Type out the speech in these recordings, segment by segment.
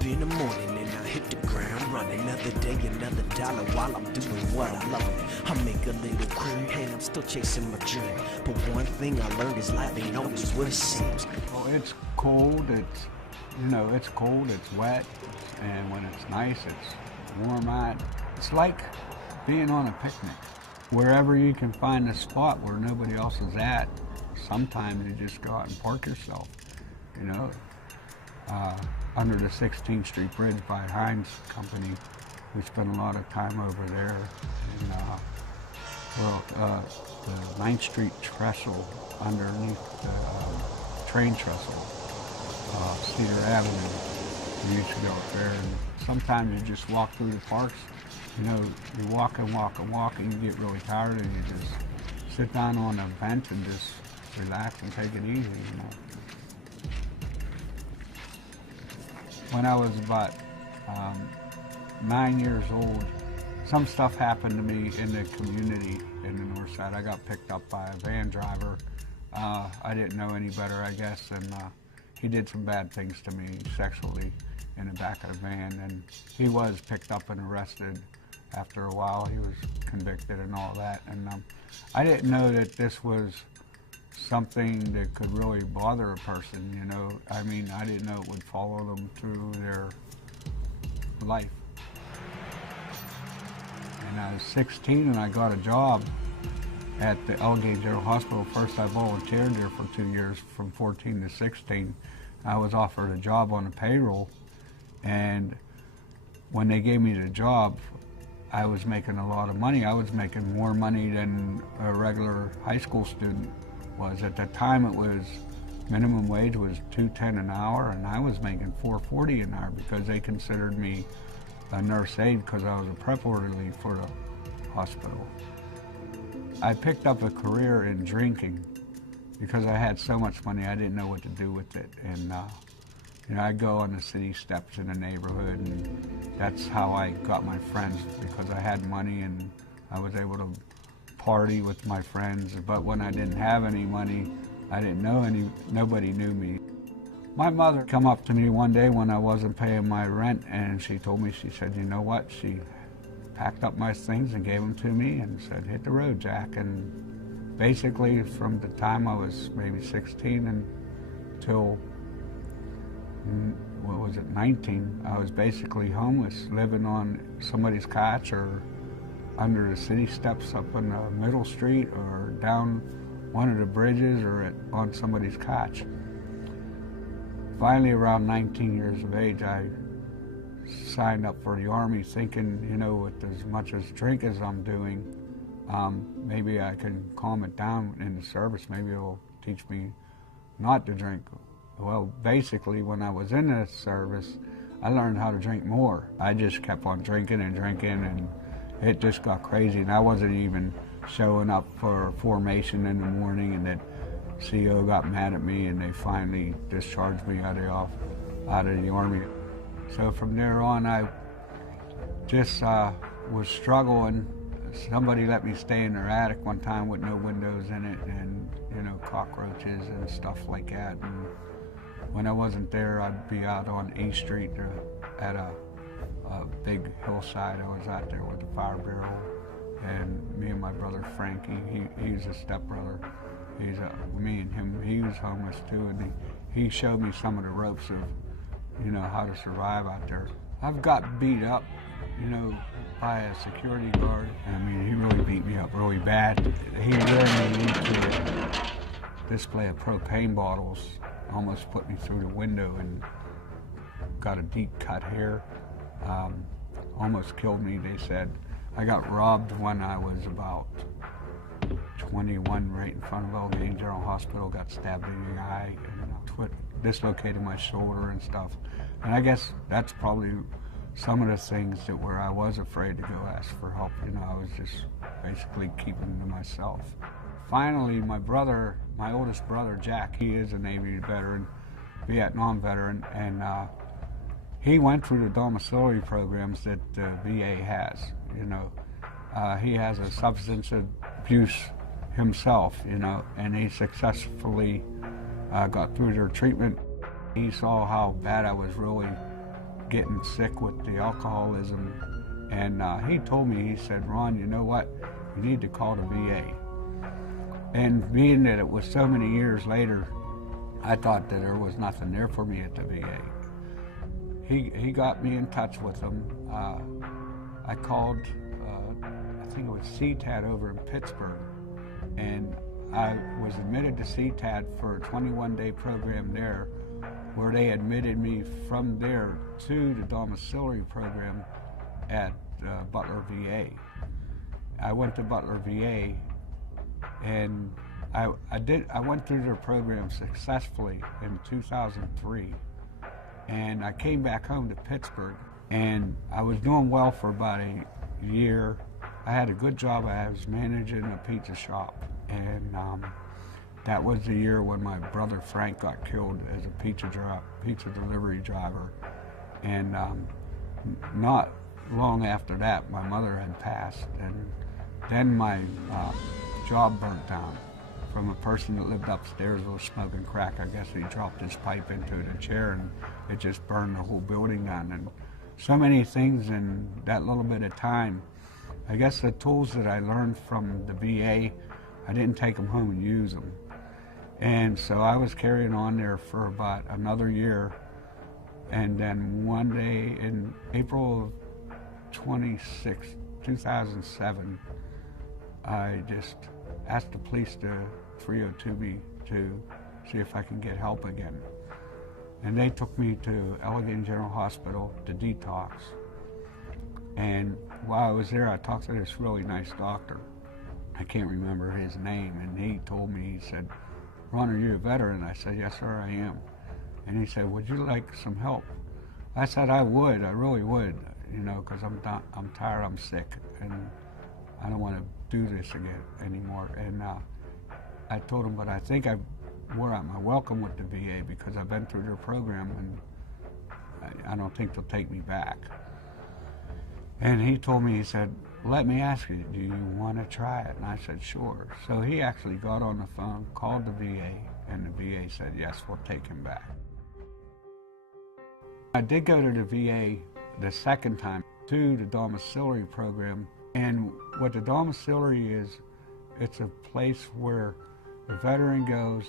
up in the morning and I hit the ground running. Another day, another dollar while I'm doing what I love. I make a little cream and I'm still chasing my dream. But one thing I learned is life ain't always what it seems. Well, it's cold, it's cold, it's wet, and when it's nice, it's warm out. It's like being on a picnic. Wherever you can find a spot where nobody else is at, sometimes you just go out and park yourself, under the 16th Street Bridge by Heinz Company. We spent a lot of time over there. And, the 9th Street trestle underneath the train trestle, Cedar Avenue. We used to go up there, and sometimes you just walk through the parks. You walk and walk and walk, and you get really tired, and you just sit down on a bench and just relax and take it easy. When I was about 9 years old, some stuff happened to me in the community in the North Side. I got picked up by a van driver. I didn't know any better, I guess, and he did some bad things to me sexually in the back of the van, and he was picked up and arrested. After a while, he was convicted and all that, and I didn't know that this was something that could really bother a person, I mean, I didn't know it would follow them through their life. And I was 16 and I got a job at the Elgin General Hospital. First I volunteered there for 2 years, from 14 to 16. I was offered a job on the payroll, and when they gave me the job, I was making a lot of money. I was making more money than a regular high school student was. At that time, it was minimum wage was $2.10 an hour, and I was making $4.40 an hour because they considered me a nurse aide because I was a prep orderly for the hospital. I picked up a career in drinking because I had so much money I didn't know what to do with it, and I'd go on the city steps in the neighborhood, and that's how I got my friends, because I had money and I was able to party with my friends. But when I didn't have any money, I didn't know nobody knew me. My mother come up to me one day when I wasn't paying my rent, and she told me, she said, you know what? She packed up my things and gave them to me and said, hit the road, Jack. And basically from the time I was maybe 16 until 19, I was basically homeless, living on somebody's couch or under the city steps up on the middle street or down one of the bridges or on somebody's couch. Finally, around 19 years of age, I signed up for the Army thinking, with as much as drink as I'm doing, maybe I can calm it down in the service. Maybe it will teach me not to drink. Well, basically, when I was in the service, I learned how to drink more. I just kept on drinking and drinking, and it just got crazy. And I wasn't even showing up for formation in the morning, and that CO got mad at me, and they finally discharged me out of the Army. So from there on, I just was struggling. Somebody let me stay in their attic one time with no windows in it, and cockroaches and stuff like that. And when I wasn't there, I'd be out on E Street at a big hillside. I was out there with the fire barrel, and me and my brother Frankie, he's a stepbrother. Me and him, he was homeless too, and he showed me some of the ropes of, how to survive out there. I've got beat up, by a security guard. I mean, he really beat me up really bad. He lured me into a display of propane bottles, almost put me through the window and got a deep cut here. Almost killed me, they said. I got robbed when I was about 21 right in front of Elgin General Hospital, got stabbed in the eye and dislocated my shoulder and stuff. And I guess that's probably some of the things where I was afraid to go ask for help. I was just basically keeping to myself. Finally, my oldest brother, Jack, he is a Navy veteran, Vietnam veteran, and he went through the domiciliary programs that the VA has. He has a substance abuse himself, and he successfully got through their treatment. He saw how bad I was really getting sick with the alcoholism. And he told me, he said, Ron, you know what? You need to call the VA. And being that it was so many years later, I thought that there was nothing there for me at the VA. He got me in touch with them. I called, I think it was CTAD over in Pittsburgh, and I was admitted to CTAD for a 21-day program there, where they admitted me from there to the domiciliary program at Butler VA. I went to Butler VA, and I went through their program successfully in 2003, and I came back home to Pittsburgh, and I was doing well for about a year. I had a good job. I was managing a pizza shop, and that was the year when my brother Frank got killed as a pizza delivery driver. And not long after that, my mother had passed, and then my job burnt down from a person that lived upstairs was smoking crack. I guess he dropped his pipe into the chair, and it just burned the whole building down. And so many things in that little bit of time. I guess the tools that I learned from the VA, I didn't take them home and use them. And so I was carrying on there for about another year. And then one day in April of 26, 2007, I just asked the police to 302 me to see if I can get help again. And they took me to Allegheny General Hospital to detox. And while I was there, I talked to this really nice doctor. I can't remember his name, and he told me, he said, Ron, are you a veteran? I said, yes, sir, I am. And he said, would you like some help? I said, I would, I really would, you know, because I'm tired, I'm sick, and I don't want to do this again anymore. And I told him, but I think I wore out my welcome with the VA because I've been through their program, and I don't think they'll take me back. And he told me, he said, let me ask you, do you want to try it? And I said, sure. So he actually got on the phone, called the VA, and the VA said, yes, we'll take him back. I did go to the VA the second time to the domiciliary program, and what the domiciliary is, it's a place where the veteran goes,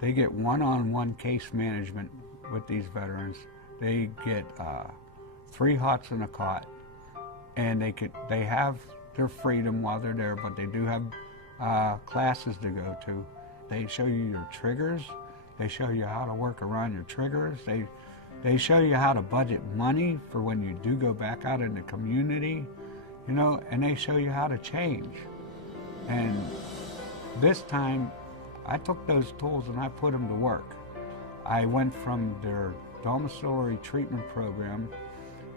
they get one-on-one case management with these veterans. They get 3 hots and a cot, and they have their freedom while they're there, but they do have classes to go to. They show you your triggers. They show you how to work around your triggers. They show you how to budget money for when you do go back out in the community, you know, and they show you how to change. And this time, I took those tools and I put them to work. I went from their domiciliary treatment program,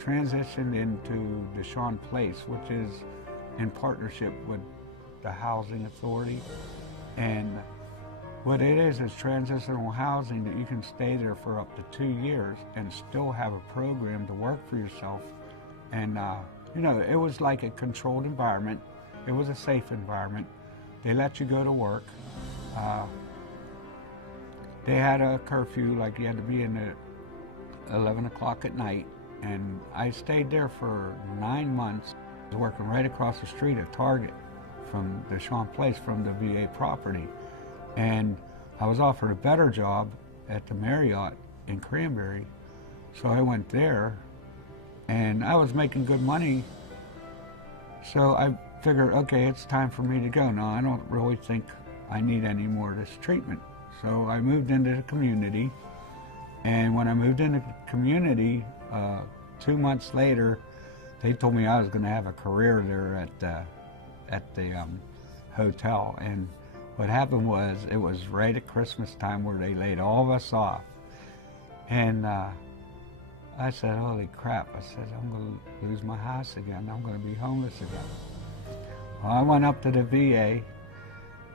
transitioned into Deshaun Place, which is in partnership with the Housing Authority. And what it is transitional housing that you can stay there for up to 2 years and still have a program to work for yourself. And, you know, it was like a controlled environment. It was a safe environment. They let you go to work. They had a curfew, like you had to be in at 11 o'clock at night. And I stayed there for 9 months, working right across the street at Target from Deshaun Place, from the VA property. And I was offered a better job at the Marriott in Cranberry, so I went there, and I was making good money. So I figured, okay, it's time for me to go. Now, I don't really think I need any more of this treatment. So I moved into the community, and when I moved into the community, 2 months later, they told me I was going to have a career there at the hotel. And what happened was, it was right at Christmas time where they laid all of us off. And I said, holy crap, I said, I'm going to lose my house again. I'm going to be homeless again. Well, I went up to the VA,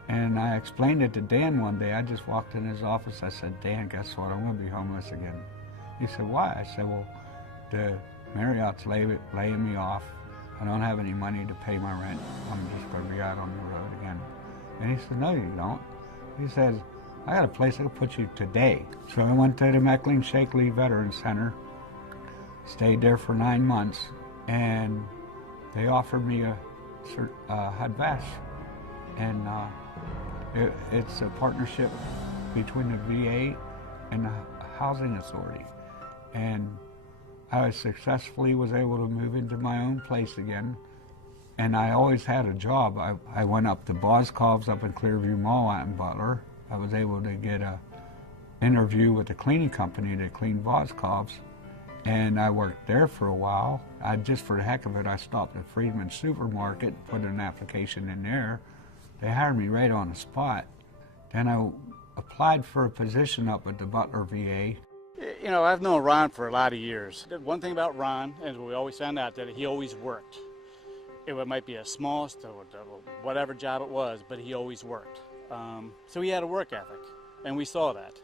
and I explained it to Dan one day. I just walked in his office. I said, Dan, guess what? I'm going to be homeless again. He said, why? I said, well, the Marriott's laying me off. I don't have any money to pay my rent. I'm just going to be out on the road again. And he said, no, you don't. He says, I got a place that'll put you today. So I went to the McLean Shakely Veterans Center. stayed there for 9 months, and they offered me a HUD vest. And it's a partnership between the VA and the Housing Authority. And I successfully was able to move into my own place again. And I always had a job. I went up to Boscov's up in Clearview Mall out in Butler. I was able to get a interview with the cleaning company that cleaned Boscov's. And I worked there for a while. Just for the heck of it, I stopped at Freedman's Supermarket, put an application in there. They hired me right on the spot. Then I applied for a position up at the Butler VA. You know, I've known Ron for a lot of years. One thing about Ron, and we always found out, that he always worked. It might be a small, whatever job it was, but he always worked. So he had a work ethic, and we saw that.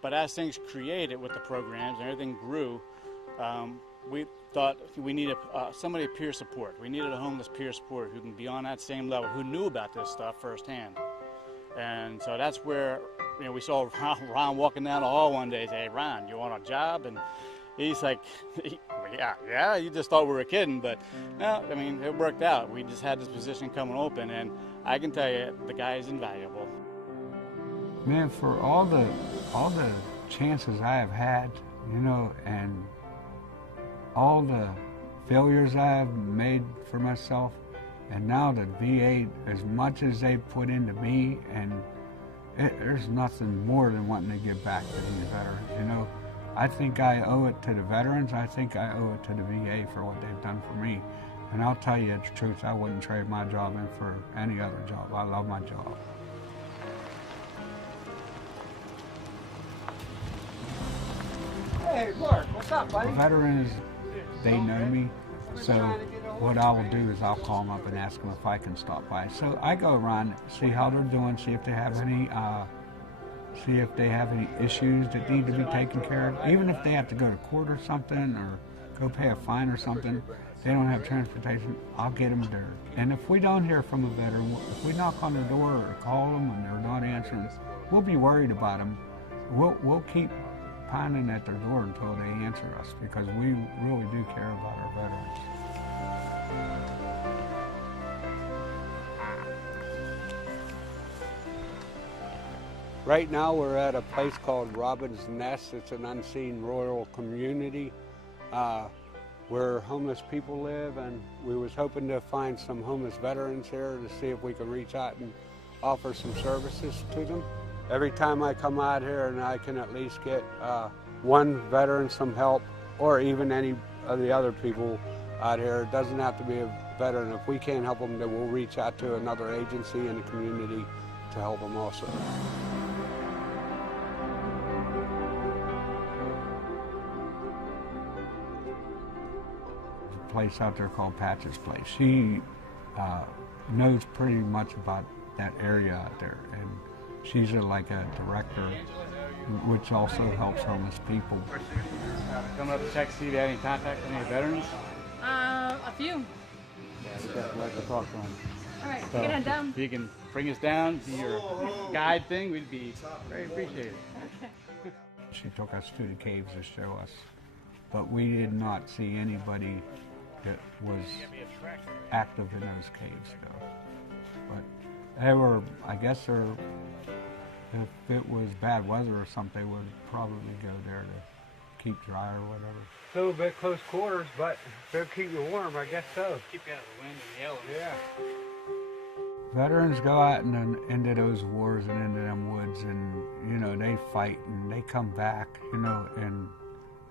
But as things created with the programs and everything grew, we thought we needed somebody peer support. We needed a homeless peer support who can be on that same level, who knew about this stuff firsthand. And so that's where, you know, we saw Ron walking down the hall one day and say, "Hey, Ron, you want a job?" And he's like, yeah, you just thought we were kidding, but no, I mean, it worked out. We just had this position coming open, and I can tell you, the guy is invaluable. Man, for all the chances I have had, you know, and all the failures I have made for myself, and now the VA, as much as they put into me, and there's nothing more than wanting to give back to these veterans, you know. I think I owe it to the veterans. I think I owe it to the VA for what they've done for me. And I'll tell you the truth, I wouldn't trade my job in for any other job. I love my job. Hey, Mark, what's up, buddy? The veterans, they know me, so what I will do is I'll call them up and ask them if I can stop by. So I go around, see how they're doing, see if they have any issues that need to be taken care of. Even if they have to go to court or something, or go pay a fine or something, they don't have transportation, I'll get them there. And if we don't hear from a veteran, if we knock on the door or call them and they're not answering, we'll be worried about them. We'll keep pounding at their door until they answer us, because we really do care about our veterans. Right now we're at a place called Robin's Nest. It's an unseen rural community where homeless people live, and we was hoping to find some homeless veterans here to see if we could reach out and offer some services to them. Every time I come out here and I can at least get one veteran some help, or even any of the other people out here, it doesn't have to be a veteran. If we can't help them, then we'll reach out to another agency in the community to help them also. There's a place out there called Patch's Place. She knows pretty much about that area out there, and she's like a director, which also helps homeless people. Coming up to check to see if you have any contact with any veterans? A few. Yeah, we'd definitely like to talk to them. All right, So, get on down. if you can bring us down, do your guide thing, we'd be very appreciated. She took us to the caves to show us, but we did not see anybody that was active in those caves, though. But they were, I guess, if it was bad weather or something, they would probably go there to keep dry or whatever. A little bit close quarters, but they'll keep you warm, I guess so. Keep you out of the wind and the elements. Yeah. Veterans go out into those wars and into them woods, and, you know, they fight and they come back, you know, and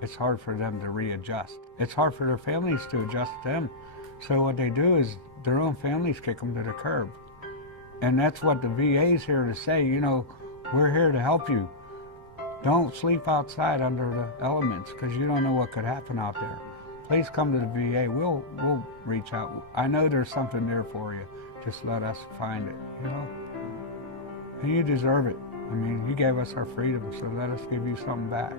it's hard for them to readjust. It's hard for their families to adjust to them. So what they do is their own families kick them to the curb. And that's what the VA's here to say, you know, we're here to help you. Don't sleep outside under the elements, because you don't know what could happen out there. Please come to the VA. We'll reach out. I know there's something there for you. Just let us find it, you know? And you deserve it. I mean, you gave us our freedom, so let us give you something back.